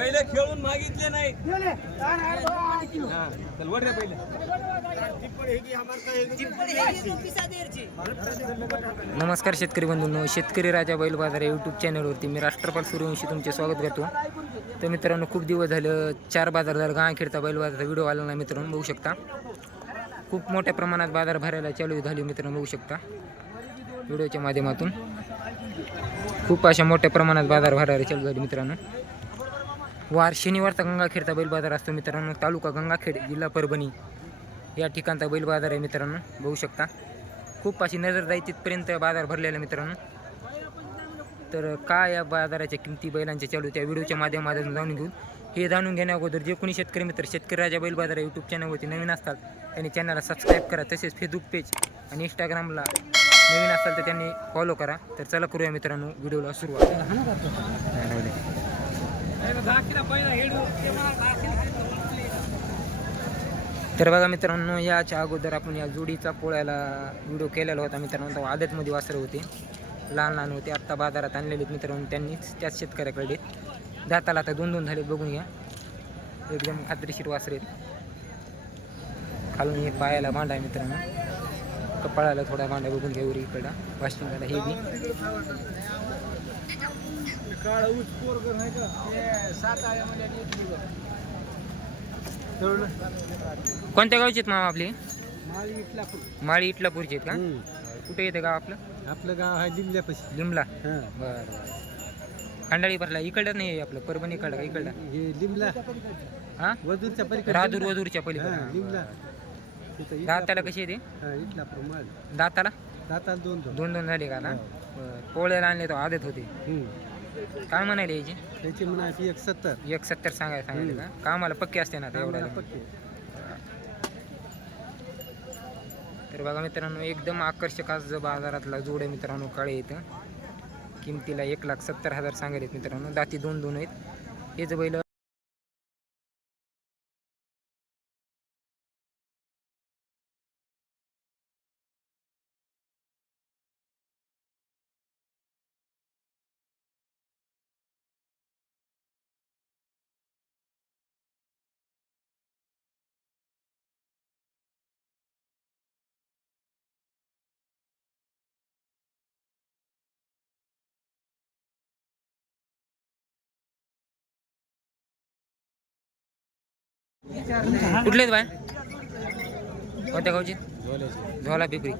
पहिले खेळून मागितले नाही. हा, चल रे नमस्कार शेतकरी बंधूंनो शेतकरी राजा बैल बाजार यूट्यूब चॅनलवरती मी राष्ट्रपाल सूर्यवंशी तुमचे स्वागत करतो. तर मित्रांनो खूप दिवस झालं चार बाजार झालं गांखेडचा बैल बाजारचा व्हिडिओ आला नाही मित्रांनो बघू शकता. खूप मोठ्या प्रमाणात बाजार भरायला चालू झाली मित्रांनो बघू शकता. व्हिडिओच्या माध्यमातून. खूप अशा मोठ्या प्रमाणात बाजार भरायला चालू झाली मित्रांनो. वार शनिवारचा गंगाखेडचा बैल बाजार असतो मित्रांनो. तालुका गंगाखेड जिल्हा परभणी या ठिकाणचा बैल बाजार आहे मित्रांनो. बघू शकता. खूप अशी नजर जाईल तिथपर्यंत बाजार भरलेला मित्रांनो. तर काय या बाजाराच्या किमती बैलांच्या चालू त्या व्हिडिओच्या माध्यमातून जाणून घेऊन हे जाणून घेण्या अगोदर जे कोणी शेतकरी मित्र शेतकरी राजा बैल बाजार यूट्यूब चॅनलवरती नवीन असतात त्यांनी चॅनलला सबस्क्राईब करा तसेच फेसबुक पेज आणि इंस्टाग्रामला नवीन असाल तर त्यांनी फॉलो करा. तर चला करूया मित्रांनो व्हिडिओला सुरुवात. तर बघा मित्रांनो याच्या अगोदर आपण या जोडीचा पोळ्याला व्हिडिओ केलेला होता मित्रांनो. तेव्हा आदतमध्ये वासरं होते. लहान लहान होते. आत्ता बाजारात आणलेले आहेत मित्रांनो. त्यांनीच त्याच शेतकऱ्याकडे दाताला आता दोन दोन झाले. बघून घ्या. एकदम खात्रीशीर वासरे खालून हे पायाला मांडा आहे मित्रांनो. कपाळाला थोडा मांडा बघून घ्या उरी इकडं वाशिंगाला हे बी. कोणत्या गावचे आहेत मामा आपले? माळी इटलापूरचे आहेत का? कुठे येते गाव आपलं? आपलं गाव आहे जिल्ह्यापाशी लिमला बरं बरं. खंडाळी भरला. इकडं नाही आहे आपलं परभणी इकडं का? इकडं. हे लिमला हां? वजूरच्या पलीकडे राजूर वजूरच्या पलीकडे. हा, लिमला दाताला कशी येते हा, दाताला? दाताला दोन दोन दोन दोन झाले का ना? बरं. पोळ्याला आणले तर आदत होते. काय म्हणाले याची? त्याची म्हणायची एक सत्तर एक सत्तर सांगाय सांगायले का कामाला पक्के असते ना आता एवढ्या आम्हाला पक्के. तर बघा मित्रांनो एकदम आकर्षक आज बाजारातला जोड आहे मित्रांनो काळे इथं. किमतीला एक लाख सत्तर हजार सांगायले आहेत मित्रांनो. दाती दोन दोन आहेत. हेच बैल कुठले आहेत बाय? कोणत्या गावची? झोला पिपरी.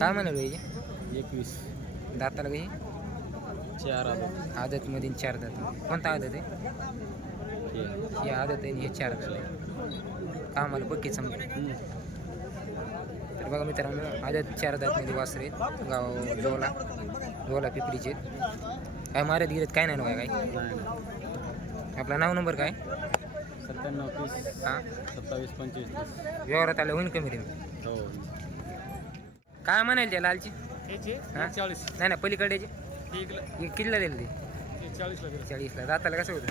काय म्हणालो एकवीस. दाताला काही? चार आदत. मध्ये चार दात. कोणता आदत आहे? ही. आदत आहे हे चार दात आहे कामाला पक्की समजा. तर बघा मित्रांनो आदत चार दातमध्ये वासरे गाव जोला जोला पिपरीचे काय मारत गिरत काय नाही ना बाय काय? आपला नाव नंबर काय? सत्त्याण्णव तीस हां? सत्तावीस पंचवीस तीस. व्यवहारात आलं होईन कमी रे हो. काय म्हणाल त्या लालची? हा? चाळीस नाही ना पलीकडेची एक हे कितीला दिलं ते? चाळीसला दाताला कसं होतं?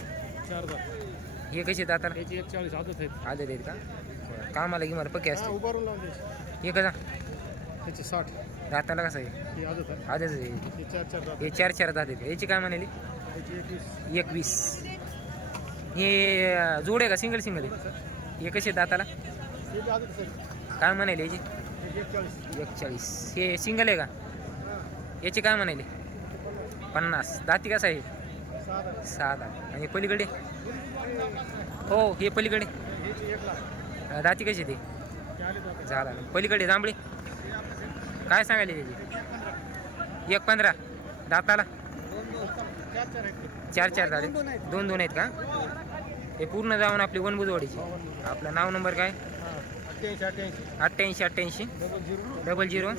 चार हजार हे कसे दाताला? एक चाळीस आदत आहेत. आदत आहेत का? कामाला मला पक्के असते उभारून लावून द्यायची. हे कसा? त्याची साठ. दाताला कसं आहे? ही आदत आहे. आदत आहे. ही चार चार दात हे चार चार दात आहेत. याची काय म्हणाली? एकवीस. हे जोड आहे का? सिंगल सिंगल आहे हे कसे दाताला? काय म्हणाले याची? एक चाळीस एकचाळीस. हे सिंगल आहे का? याची काय म्हणाले? पन्नास. दाती कसा आहे? सहा दात आणि पलीकडे? हो हे पलीकडे. दाती कशी ते? झाला. पलीकडे जांभळे? काय सांगायले त्याची? एक पंधरा. दाताला? चार चार आहेत चार चार झाले. दोन दोन आहेत का? हे पूर्ण जाऊन आपली वनबुजवाडीची आपलं नाव नंबर काय? अठ्ठ्याऐंशी अठ्ठ्याऐंशी. डबल झिरो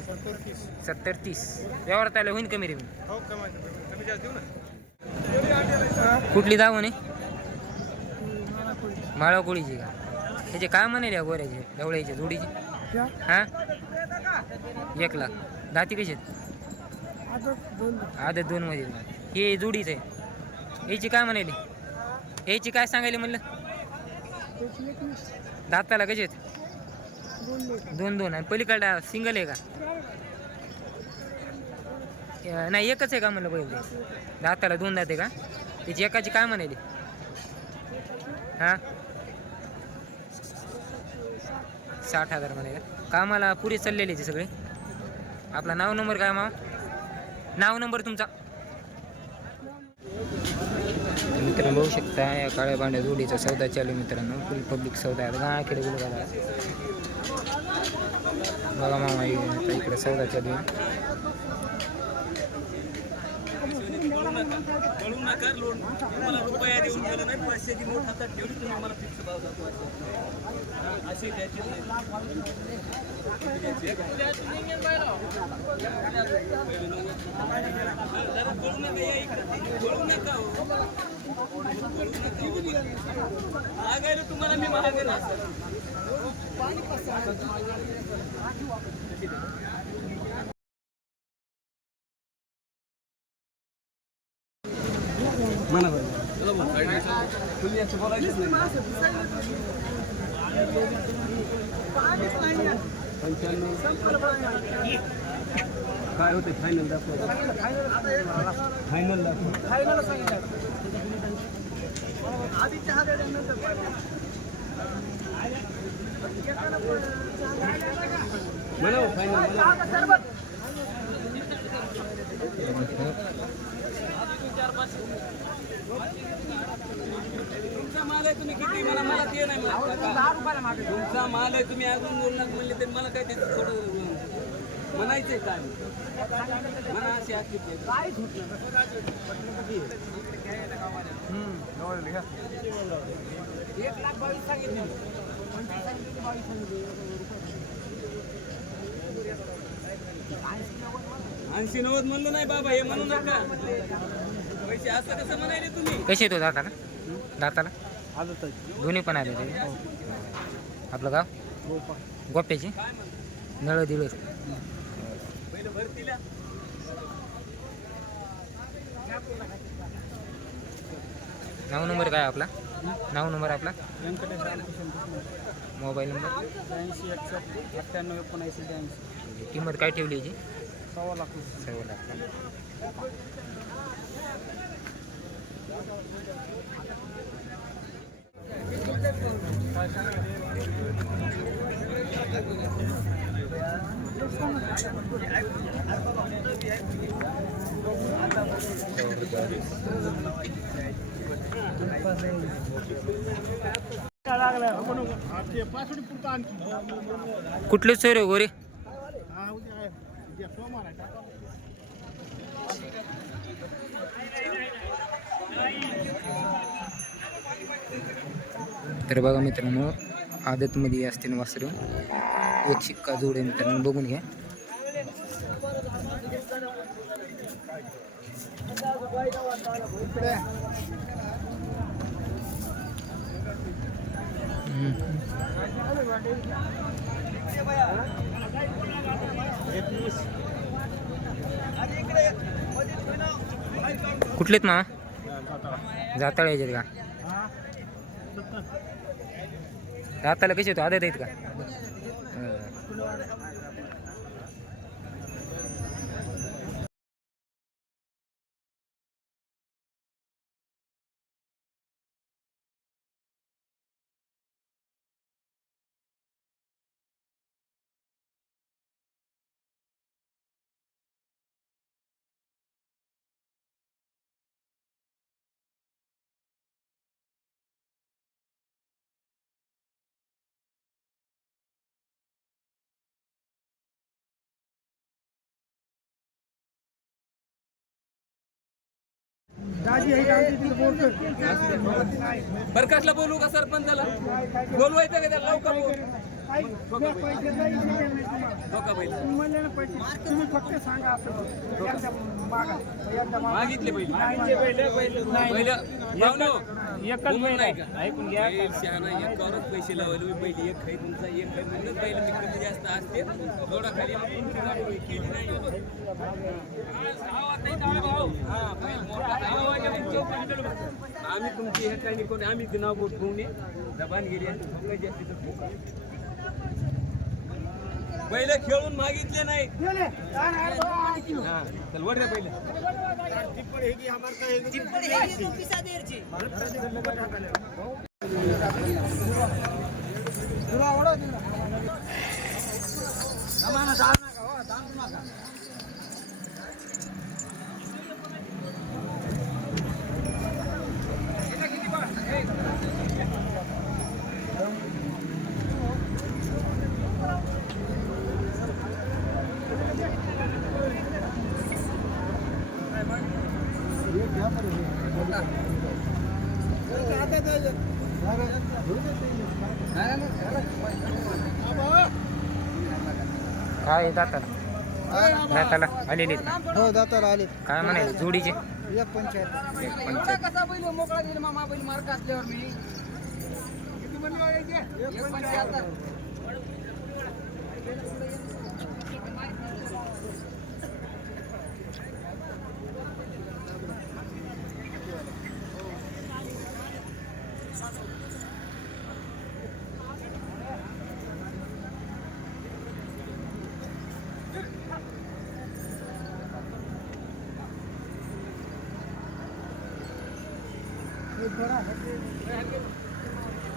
सत्तर तीस. व्यवहारात आलं होईन कमी रे मी. कमायचं कमी जास्त देऊ ना कुठली दावण आहे? माळाकोळीची का? त्याचे काय म्हणाले या गोऱ्याचे ढवळ्याचे जोडीचे. हां? एक लाख. दाती कशी आहेत? आदत दोन. मध्ये हे जोडीच आहे. याची काय म्हणाली याची काय सांगायला म्हणलं? दाताला कशी आहेत दोन दोन. आणि पलीकडला सिंगल आहे का? नाही एकच आहे का म्हणलं पहिले दाताला दोन दात आहे का? त्याची एकाची काय म्हणाली? हां? साठ हजार म्हणे का? कामाला पुरे चाललेले ते सगळे. आपला नाव नंबर काय माव नाव नंबर तुमचा? मित्रांनो बघू शकता या काळ्या भांड्या जोडीचा सौदा चालू आहे मित्रांनो. फुल पब्लिक सौदा आहे. गाळाकडे गेलो बघा बघा मामा हे आता इकडे सौदा चालू आहे. महागायला तुम्हाला मी महागायला असेल म्हणा तुम्ही असं बोलायचंच नाही काय होते फायनल दाखवा. फायनल दाखवा फायनल तुमचा माल आहे तुम्ही किती? मला मला ते नाही म्हणत. तुमचा माल आहे तुम्ही अजून दोन लाख म्हणले तर मला काय त्याचं थोडं म्हणायचंय काय म्हणा अशी आखी एक लाख बावीस सांगितले ऐंशी नव्वद म्हणलो नाही बाबा हे म्हणू नका. पैसे असं कसं म्हणायले तुम्ही? कसे येतो दाताला? दाताला? दोन्ही पण आले आपलं गाव? गोप्याची? नळ दिवस पहिलं भरतीला नाव नंबर काय आपला? नाव नंबर आपला? Venkatesh Ramkrishna mobile number? त्र्याऐंशी एकसष्ट अठ्ठ्याण्णव एकोणऐंशी ब्याऐंशी किंमत काय ठेवली याची? सव्वा लाख रुपये सर्व लागतात कुठले सर गोरे? तर बघा मित्रांनो आदतमध्ये असते ना वासर. एक शिक्का जोड आहे मित्रांनो बघून घ्या. कुठलेत ना जाताळ याच्यात का? दाताला कसे होते आदत आहेत का? बरकाशला बोलू का सरपंचाला? बोलवायचं का त्याला? लवकर बोल. डोका बैल. मागितले पहिले. पहिलं पाहुणं, बोलून नाही का? बैल शहाणा, एकावरच पैसे लावायला मी पहिले एक खाई तुमचा एक खाई म्हणलं पहिलं मी कमी जास्त असते. थोडा खाली केली नाही हा. आम्ही तुमची हे काही कोणी आम्ही ते नाव बोट ठेवून जबान गेली आणि ठोकायची पहिले खेळून मागितले नाही. हा, चल वर रे पहिले. काय आहे दाताला दाताला? आलेली आहेत का? हो दाताला आले. काय म्हणाले जोडीचे? एक पंचायत. एक पंचायत. कसा बैल मोकळा दिला मामा? बैल मार्क असल्यावर मी. किती म्हणले एक पंच्याहत्तर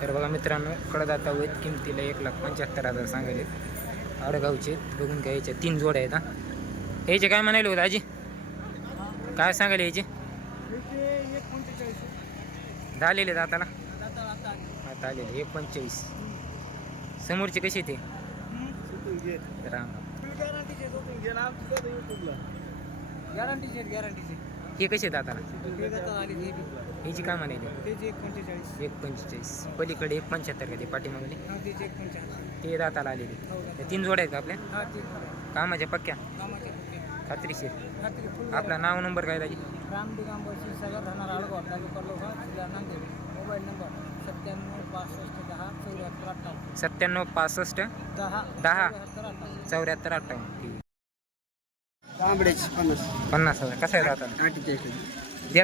तर बघा मित्रांनो कडदाता वैद किमतीला एक लाख पंच्याहत्तर हजार सांगायचे. आडगावचे बघून घ्या याच्या तीन जोड्या आहेत हा. याचे काय म्हणाले होते आजी? काय सांगायले याचे? झालेले पंचेचाळीस दहा दाताला आता आलेले एक पंचेचाळीस समोरचे कसे ते? राम. हे कसे दाताला ते दाताला आले ते बी. याची काय म्हणाले त्याचे एक पंचेचाळीस एक पंचेचाळीस पलीकडे एक पंच्याहत्तर का ते पाठीमागले हा त्याचे एक पंच्याऐंशी ते दाताला आलेले. हो तीन जोड्या आहेत का आपल्या? हा ते. कामाच्या पक्क्या. खात्रीशीर फुल आपला नाव नंबर काय दाजी? राम दिगांबर क्षीरसागर राहणार आळगाव तालुका लोहा जिल्हा नांदेड. मोबाईल नंबर सत्त्याण्णव पासष्ट दहा चौऱ्याहत्तर अठ्ठावन्न. सत्त्याण्णव पासष्ट दहा दहा. चौऱ्याहत्तर अठ्ठावन्न. चौऱ्याहत्तर अठ्ठावन्न. ठीक. आहे. तांबड्याची पन्नास. पन्नास हजार. कसा आहे दाताला? अठ्ठेचाळीस. ते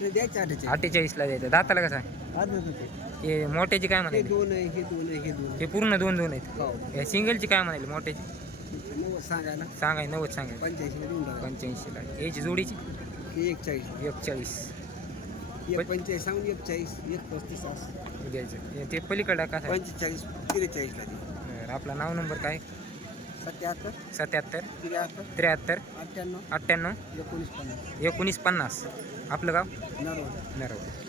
द्यायचे अठ्ठेचाळीस अठ्ठेचाळीसला द्यायचं. दाताला कसं आहे? हे मोठ्याची काय हे म्हणाले दोन आहे हे दोन आहे हे दोन हे पूर्ण दोन दोन आहेत. हो. या सिंगलची काय म्हणाले मोठ्याची? नव्वद सांगायला. सांगाय नव्वद सांगाय. पंच्याऐंशीला देऊन टाका. पंच्याऐंशीला. याची जोडीची? हे एक चाळीस एक चाळीस एक पंचेचाळीस सांगून एक चाळीस एक पस्तीस असं. द्यायचं. हे ते पलीकडं कसं आहे? पंचेचाळीस त्रेचाळीसला दे. बरं, आपलं नाव नंबर काय? सत्याहत्तर. सत्याहत्तर. त्र्याहत्तर. त्र्याहत्तर. अठ्ठ्याण्णव. अठ्ठ्याण्णव. एकोणीस पन्नास. एकोणीस पन्नास. आपलं गाव? नरवड. नरवड